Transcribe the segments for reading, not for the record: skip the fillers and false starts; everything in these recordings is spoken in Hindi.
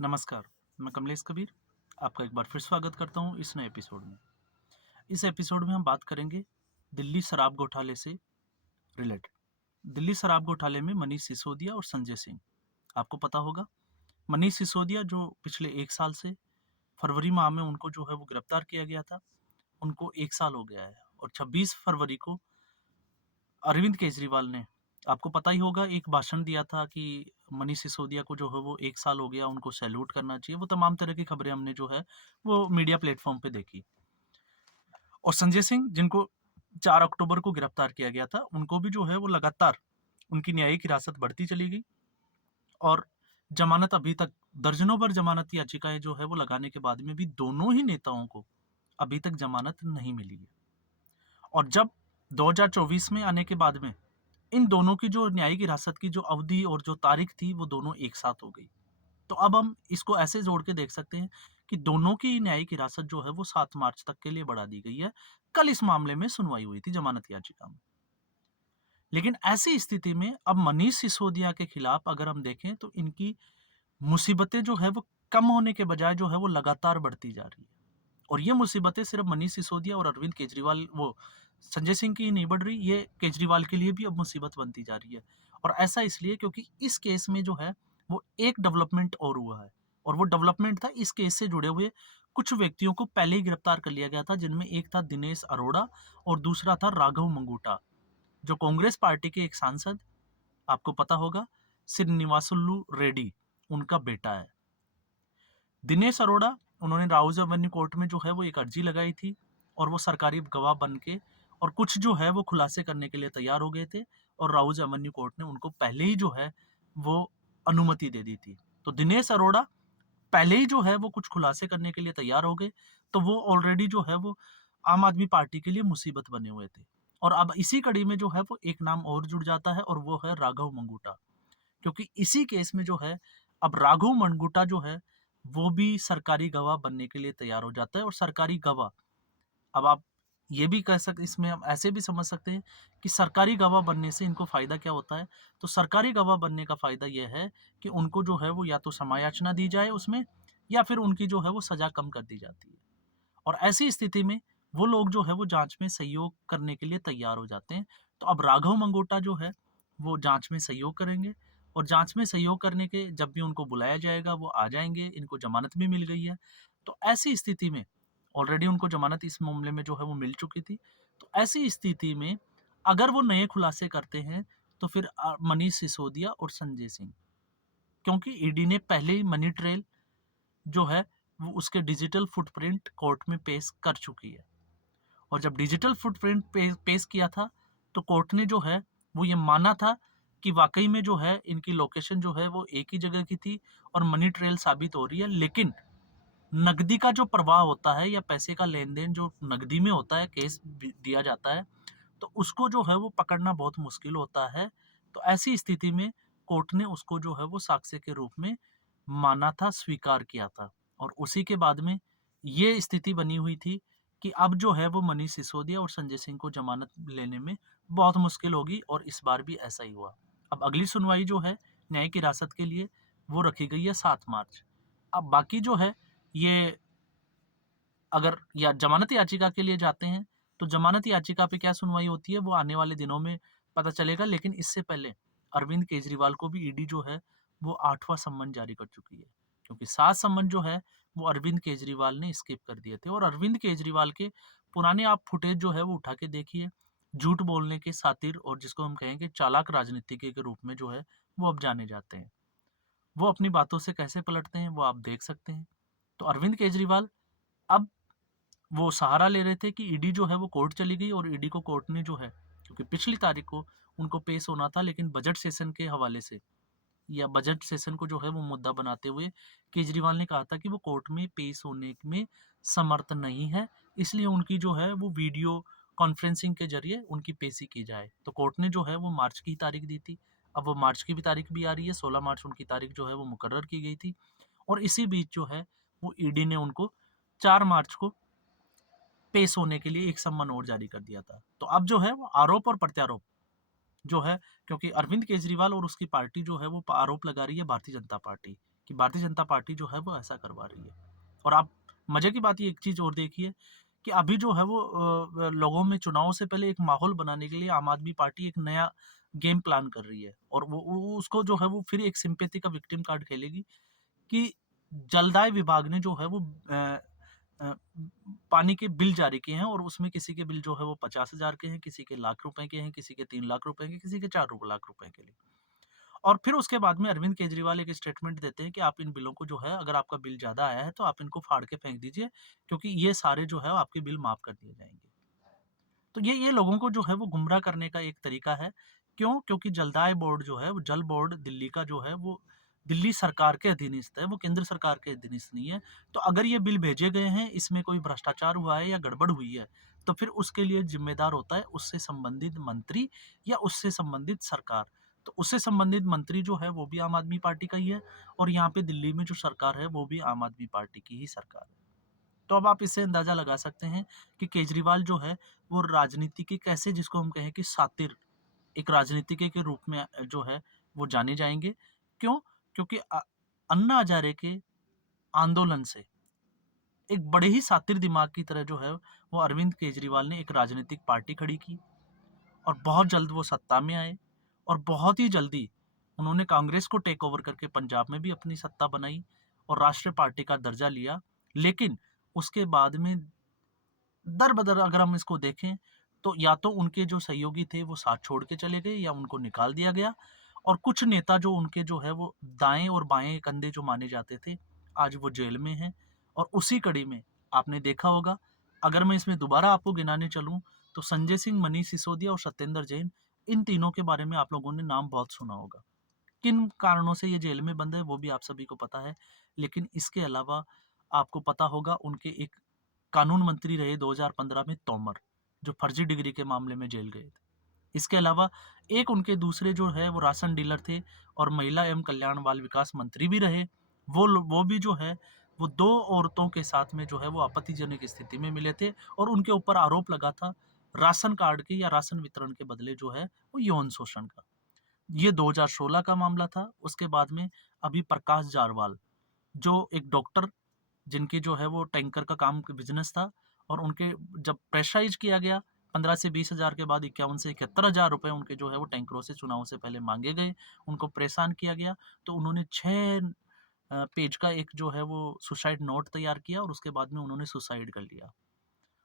नमस्कार, मैं कमलेश कबीर, आपका एक बार फिर स्वागत करता हूँ इस नए एपिसोड में। इस एपिसोड में हम बात करेंगे दिल्ली शराब घोटाले से रिलेटेड। दिल्ली शराब घोटाले में मनीष सिसोदिया और संजय सिंह। आपको पता होगा, मनीष सिसोदिया जो पिछले 1 साल से फरवरी माह में उनको जो है वो गिरफ्तार किया गया था, उनको 1 साल हो गया है और 26 फरवरी को अरविंद केजरीवाल ने, आपको पता ही होगा, एक भाषण दिया था कि मनीष सिसोदिया को जो है वो 1 साल हो गया, उनको सैल्यूट करना चाहिए। वो तमाम तरह की खबरें हमने जो है वो मीडिया प्लेटफ़ॉर्म पे देखी। और संजय सिंह जिनको 4 अक्टूबर को गिरफ्तार किया गया था, उनको भी जो है वो लगातार उनकी न्यायिक हिरासत बढ़ती चली गई और ज़मानत अभी तक दर्जनों भर ज़मानत याचिकाएँ जो है वो लगाने के बाद में भी दोनों ही नेताओं को अभी तक ज़मानत नहीं मिली है। और जब 2024 में आने के बाद में इन दोनों की जो न्यायिक हिरासत की जो अवधि और जो तारीख थी वो दोनों एक साथ हो गई। तो अब हम इसको ऐसे जोड़ के देख सकते हैं कि दोनों की न्यायिक हिरासत जो है वो 7 मार्च तक के लिए बढ़ा दी गई है। कल इस मामले में सुनवाई हुई थी जमानत याचिका में। लेकिन ऐसी स्थिति में अब मनीष सिसोदिया के खिलाफ अगर हम देखें तो इनकी मुसीबतें जो है वो कम होने के बजाय जो है वो लगातार बढ़ती जा रही है। और ये मुसीबतें सिर्फ मनीष सिसोदिया और अरविंद केजरीवाल वो संजय सिंह की ही नहीं बढ़ रही, ये केजरीवाल के लिए भी अब मुसीबत बनती जा रही है। और ऐसा इसलिए क्योंकि इस केस में जो है वो एक डेवलपमेंट और हुआ है और वो डेवलपमेंट था इस केस से जुड़े हुए कुछ व्यक्तियों को पहले ही गिरफ्तार कर लिया गया था, जिनमें एक था दिनेश अरोड़ा और दूसरा था राघव मंगूटा, जो कांग्रेस पार्टी के एक सांसद, आपको पता होगा, श्रीनिवासुलु रेड्डी, उनका बेटा है। दिनेश अरोड़ा, उन्होंने राउज एवेन्यू कोर्ट में जो है वो एक अर्जी लगाई थी और वो सरकारी गवाह बन के और कुछ जो है वो खुलासे करने के लिए तैयार हो गए थे और राउज एवेन्यू कोर्ट ने उनको पहले ही जो है वो अनुमति दे दी थी। तो दिनेश अरोड़ा पहले ही जो है वो कुछ खुलासे करने के लिए तैयार हो गए, तो वो ऑलरेडी जो है वो आम आदमी पार्टी के लिए मुसीबत बने हुए थे। और अब इसी कड़ी में जो है वो एक नाम और जुड़ जाता है और वो है राघव मंगूटा। क्योंकि इसी केस में जो है अब राघव मंगूटा जो है वो भी सरकारी गवाह बनने के लिए तैयार हो जाता है और सरकारी गवाह, अब आप ये भी कह सकते, इसमें हम ऐसे भी समझ सकते हैं कि सरकारी गवाह बनने से इनको फायदा क्या होता है। तो सरकारी गवाह बनने का फायदा यह है कि उनको जो है वो या तो समायाचना दी जाए उसमें या फिर उनकी जो है वो सजा कम कर दी जाती है। और ऐसी स्थिति में वो लोग जो है वो जांच में सहयोग करने के लिए तैयार हो जाते हैं। तो अब राघव मंगोटा जो है वो जांच में सहयोग करेंगे और जांच में सहयोग करने के जब भी उनको बुलाया जाएगा वो आ जाएंगे। इनको जमानत भी मिल गई है। तो ऐसी स्थिति में ऑलरेडी उनको जमानत इस मामले में जो है वो मिल चुकी थी। तो ऐसी स्थिति में अगर वो नए खुलासे करते हैं तो फिर मनीष सिसोदिया और संजय सिंह, क्योंकि ईडी ने पहले ही मनी ट्रेल जो है वो उसके डिजिटल फुटप्रिंट कोर्ट में पेश कर चुकी है। और जब डिजिटल फुटप्रिंट पेश किया था तो कोर्ट ने जो है वो ये माना था कि वाकई में जो है इनकी लोकेशन जो है वो एक ही जगह की थी और मनी ट्रेल साबित हो रही है। लेकिन नकदी का जो प्रवाह होता है या पैसे का लेन देन जो नकदी में होता है, केस दिया जाता है, तो उसको जो है वो पकड़ना बहुत मुश्किल होता है। तो ऐसी स्थिति में कोर्ट ने उसको जो है वो साक्ष्य के रूप में माना था, स्वीकार किया था। और उसी के बाद में ये स्थिति बनी हुई थी कि अब जो है वो मनीष सिसोदिया और संजय सिंह को जमानत लेने में बहुत मुश्किल होगी और इस बार भी ऐसा ही हुआ। अब अगली सुनवाई जो है न्यायिक हिरासत के लिए वो रखी गई है 7 मार्च। अब बाकी जो है ये अगर या जमानत याचिका के लिए जाते हैं, तो जमानत याचिका पे क्या सुनवाई होती है वो आने वाले दिनों में पता चलेगा। लेकिन इससे पहले अरविंद केजरीवाल को भी ईडी जो है वो 8वां सम्मन जारी कर चुकी है, क्योंकि 7 सम्मन जो है वो अरविंद केजरीवाल ने स्किप कर दिए थे। और अरविंद केजरीवाल के पुराने आप फुटेज जो है वो उठा के देखिए, झूठ बोलने के शातिर और जिसको हम कहेंगे चालाक राजनीतिज्ञ के रूप में जो है वो अब जाने जाते हैं। वो अपनी बातों से कैसे पलटते हैं वो आप देख सकते हैं। तो अरविंद केजरीवाल अब वो सहारा ले रहे थे कि ईडी जो है वो कोर्ट चली गई और ईडी को कोर्ट ने जो है, क्योंकि पिछली तारीख को उनको पेश होना था, लेकिन बजट सेशन के हवाले से या बजट सेशन को जो है वो मुद्दा बनाते हुए केजरीवाल ने कहा था कि वो कोर्ट में पेश होने में समर्थ नहीं है, इसलिए उनकी जो है वो वीडियो कॉन्फ्रेंसिंग के जरिए उनकी पेशी की जाए। तो कोर्ट ने जो है वो मार्च की तारीख दी थी। अब वो मार्च की भी तारीख भी आ रही है, 16 मार्च उनकी तारीख जो है वो मुकर्रर की गई थी। और इसी बीच जो है वो ईडी ने उनको 4 मार्च को पेश होने के लिए एक सम्मन और जारी कर दिया था। तो अब जो है वो आरोप और प्रत्यारोप जो है, क्योंकि अरविंद केजरीवाल और उसकी पार्टी जो है वो आरोप लगा रही है भारतीय जनता पार्टी कि भारतीय जनता पार्टी जो है वो ऐसा करवा रही है। और आप मजे की बात ये एक चीज और देखिए कि अभी जो है वो लोगों में चुनाव से पहले एक माहौल बनाने के लिए आम आदमी पार्टी एक नया गेम प्लान कर रही है, और वो उसको जो है वो फिर एक सिंपैथी का विक्टिम कार्ड खेलेगी कि जलदाय विभाग ने जो है वो अ, पानी के बिल जारी किए हैं, और उसमें किसी के बिल जो है वो 50,000 के हैं, किसी के लाख रुपए के हैं, किसी के 3 लाख रुपए के, किसी के 4 लाख रुपए के लिए। और फिर उसके बाद में अरविंद केजरीवाल एक स्टेटमेंट देते हैं कि आप इन बिलों को जो है, अगर आपका बिल ज़्यादा आया है तो आप इनको फाड़ के फेंक दीजिए, क्योंकि ये सारे जो है आपके बिल माफ़ कर दिए जाएँगे। तो ये लोगों को जो है वो गुमराह करने का एक तरीका है। क्यों? क्योंकि जलदाय बोर्ड जो है, वो जल बोर्ड दिल्ली का जो है वो दिल्ली सरकार के अधीनस्थ है, वो केंद्र सरकार के अधीनस्थ नहीं है। तो अगर ये बिल भेजे गए हैं, इसमें कोई भ्रष्टाचार हुआ है या गड़बड़ हुई है, तो फिर उसके लिए ज़िम्मेदार होता है उससे संबंधित मंत्री या उससे संबंधित सरकार। तो उससे संबंधित मंत्री जो है वो भी आम आदमी पार्टी का ही है, और यहाँ पे दिल्ली में जो सरकार है वो भी आम आदमी पार्टी की ही सरकार है। तो अब आप इससे अंदाज़ा लगा सकते हैं कि केजरीवाल जो है वो राजनीति के कैसे, जिसको हम कहें कि सातिर, एक राजनीतिज्ञ के रूप में जो है वो जाने जाएँगे। क्यों? क्योंकि अन्ना हज़ारे के आंदोलन से एक बड़े ही सातिर दिमाग की तरह जो है वो अरविंद केजरीवाल ने एक राजनीतिक पार्टी खड़ी की, और बहुत जल्द वो सत्ता में आए, और बहुत ही जल्दी उन्होंने कांग्रेस को टेक ओवर करके पंजाब में भी अपनी सत्ता बनाई और राष्ट्रीय पार्टी का दर्जा लिया। लेकिन उसके बाद में दर-बदर अगर हम इसको देखें, तो या तो उनके जो सहयोगी थे वो साथ छोड़ के चले गए या उनको निकाल दिया गया, और कुछ नेता जो उनके जो है वो दाएँ और बाएँ कंधे जो माने जाते थे, आज वो जेल में हैं। और उसी कड़ी में आपने देखा होगा, अगर मैं इसमें दोबारा आपको गिनाने चलूँ, तो संजय सिंह, मनीष सिसोदिया और सत्येंद्र जैन, इन तीनों के बारे में आप लोगों ने नाम बहुत सुना होगा। किन कारणों से ये जेल में बंद है वो भी आप सभी को पता है। लेकिन इसके अलावा आपको पता होगा उनके एक कानून मंत्री रहे 2015 में तोमर, जो फर्जी डिग्री के मामले में जेल गए थे। इसके अलावा एक उनके दूसरे जो है वो राशन डीलर थे और महिला एवं कल्याण बाल विकास मंत्री भी रहे। वो भी जो है वो 2 औरतों के साथ में जो है वो आपत्तिजनक स्थिति में मिले थे, और उनके ऊपर आरोप लगा था राशन कार्ड के या राशन वितरण के बदले जो है वो यौन शोषण का। ये 2016 का मामला था। उसके बाद में अभी प्रकाश जारवाल, जो एक डॉक्टर, जिनकी जो है वो टैंकर का काम बिजनेस था, और उनके जब प्रेशराइज किया गया 15 से 20 हज़ार के बाद 51 से 71 हज़ार रुपए उनके जो है वो टैंकरों से चुनाव से पहले मांगे गए, उनको परेशान किया गया, तो उन्होंने 6 पेज का एक जो है वो सुसाइड नोट तैयार किया, और उसके बाद में उन्होंने सुसाइड कर लिया।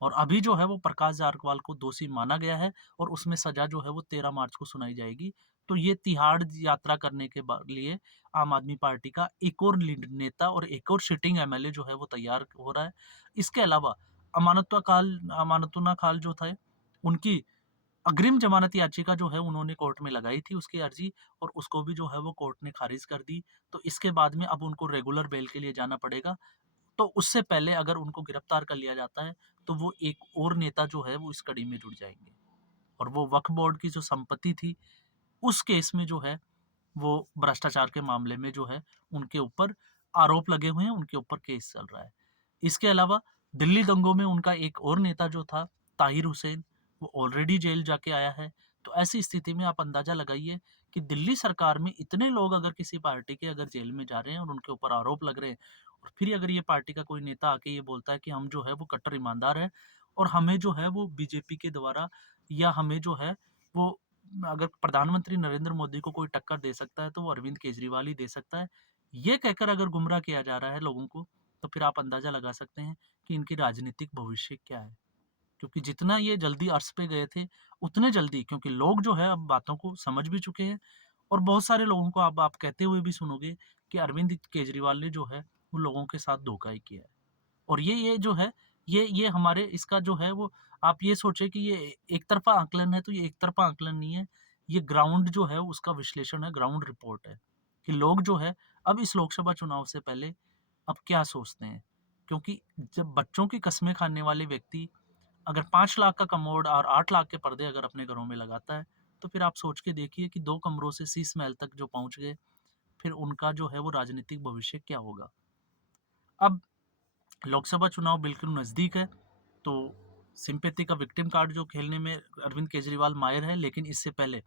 और अभी जो है वो प्रकाश जारवाल को दोषी माना गया है, और उसमें सजा जो है वो 13 मार्च को सुनाई जाएगी। तो ये तिहाड़ यात्रा करने के लिए आम आदमी पार्टी का एक और लीड नेता और एक और सिटिंग एमएलए जो है वो तैयार हो रहा है। इसके अलावा अमानतुल्लाह खान जो थे, उनकी अग्रिम जमानत याचिका जो है उन्होंने कोर्ट में लगाई थी उसकी अर्जी, और उसको भी जो है वो कोर्ट ने खारिज कर दी। तो इसके बाद में अब उनको रेगुलर बेल के लिए जाना पड़ेगा। तो उससे पहले अगर उनको गिरफ्तार कर लिया जाता है, तो वो एक और नेता जो है वो इस कड़ी में जुड़ जाएँगे, और वो वक्फ बोर्ड की जो संपत्ति थी, उस केस में जो है, वो भ्रष्टाचार के मामले में जो है, उनके ऊपर आरोप लगे हुए हैं, उनके ऊपर केस चल रहा है। इसके अलावा दिल्ली दंगों में उनका एक और नेता जो था, ताहिर हुसैन, वो ऑलरेडी जेल जाके आया है। तो ऐसी स्थिति में आप अंदाज़ा लगाइए कि दिल्ली सरकार में इतने लोग अगर किसी पार्टी के अगर जेल में जा रहे हैं और उनके ऊपर आरोप लग रहे हैं, और फिर अगर ये पार्टी का कोई नेता आके ये बोलता है कि हम जो है वो कट्टर ईमानदार हैं, और हमें जो है वो बीजेपी के द्वारा, या हमें जो है वो, अगर प्रधानमंत्री नरेंद्र मोदी को कोई टक्कर दे सकता है तो वो अरविंद केजरीवाल ही दे सकता है। ये कहकर अगर गुमराह किया जा रहा है लोगों को, तो फिर आप अंदाज़ा लगा सकते हैं कि इनकी राजनीतिक भविष्य क्या है। क्योंकि जितना ये जल्दी अर्श पे गए थे, उतने जल्दी, क्योंकि लोग जो है अब बातों को समझ भी चुके हैं, और बहुत सारे लोगों को अब आप कहते हुए भी सुनोगे कि अरविंद केजरीवाल ने जो है वो लोगों के साथ धोखा ही किया है। और ये जो है, ये हमारे इसका जो है वो, आप ये सोचे कि ये एक तरफ़ा आकलन है, तो ये एक तरफ़ा आकलन नहीं है। ये ग्राउंड जो है उसका विश्लेषण है, ग्राउंड रिपोर्ट है, कि लोग जो है अब इस लोकसभा चुनाव से पहले अब क्या सोचते हैं। क्योंकि जब बच्चों की कस्में खाने वाले व्यक्ति अगर 5 लाख का कमोड और 8 लाख के पर्दे अगर अपने घरों में लगाता है, तो फिर आप सोच के देखिए कि 2 कमरों से शीश महल तक जो पहुँच गए, फिर उनका जो है वो राजनीतिक भविष्य क्या होगा। अब लोकसभा चुनाव बिल्कुल नज़दीक है, तो सिंपैथी का विक्टिम कार्ड जो खेलने में अरविंद केजरीवाल माहिर है, लेकिन इससे पहले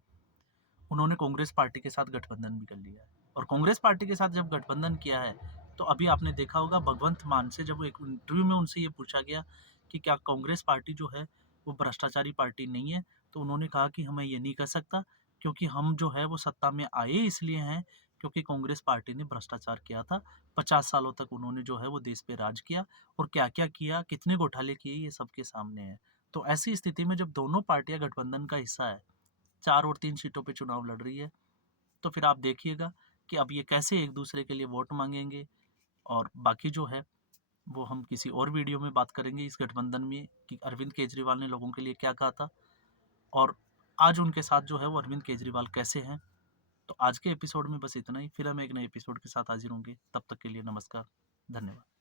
उन्होंने कांग्रेस पार्टी के साथ गठबंधन भी कर लिया है। और कांग्रेस पार्टी के साथ जब गठबंधन किया है, तो अभी आपने देखा होगा भगवंत मान से जब एक इंटरव्यू में उनसे ये पूछा गया कि क्या कांग्रेस पार्टी जो है वो भ्रष्टाचारी पार्टी नहीं है, तो उन्होंने कहा कि हमें ये नहीं कह सकता, क्योंकि हम जो है वो सत्ता में आए इसलिए हैं क्योंकि कांग्रेस पार्टी ने भ्रष्टाचार किया था। 50 सालों तक उन्होंने जो है वो देश पे राज किया और क्या-क्या किया, कितने घोटाले किए, ये सबके सामने है। तो ऐसी स्थिति में जब दोनों पार्टियां गठबंधन का हिस्सा है, 4 और 3 सीटों पे चुनाव लड़ रही है, तो फिर आप देखिएगा कि अब ये कैसे एक दूसरे के लिए वोट मांगेंगे। और बाकी जो है वो हम किसी और वीडियो में बात करेंगे इस गठबंधन में कि अरविंद केजरीवाल ने लोगों के लिए क्या कहा था और आज उनके साथ जो है वो अरविंद केजरीवाल कैसे हैं। तो आज के एपिसोड में बस इतना ही, फिर हम एक नए एपिसोड के साथ हाजिर होंगे। तब तक के लिए नमस्कार, धन्यवाद।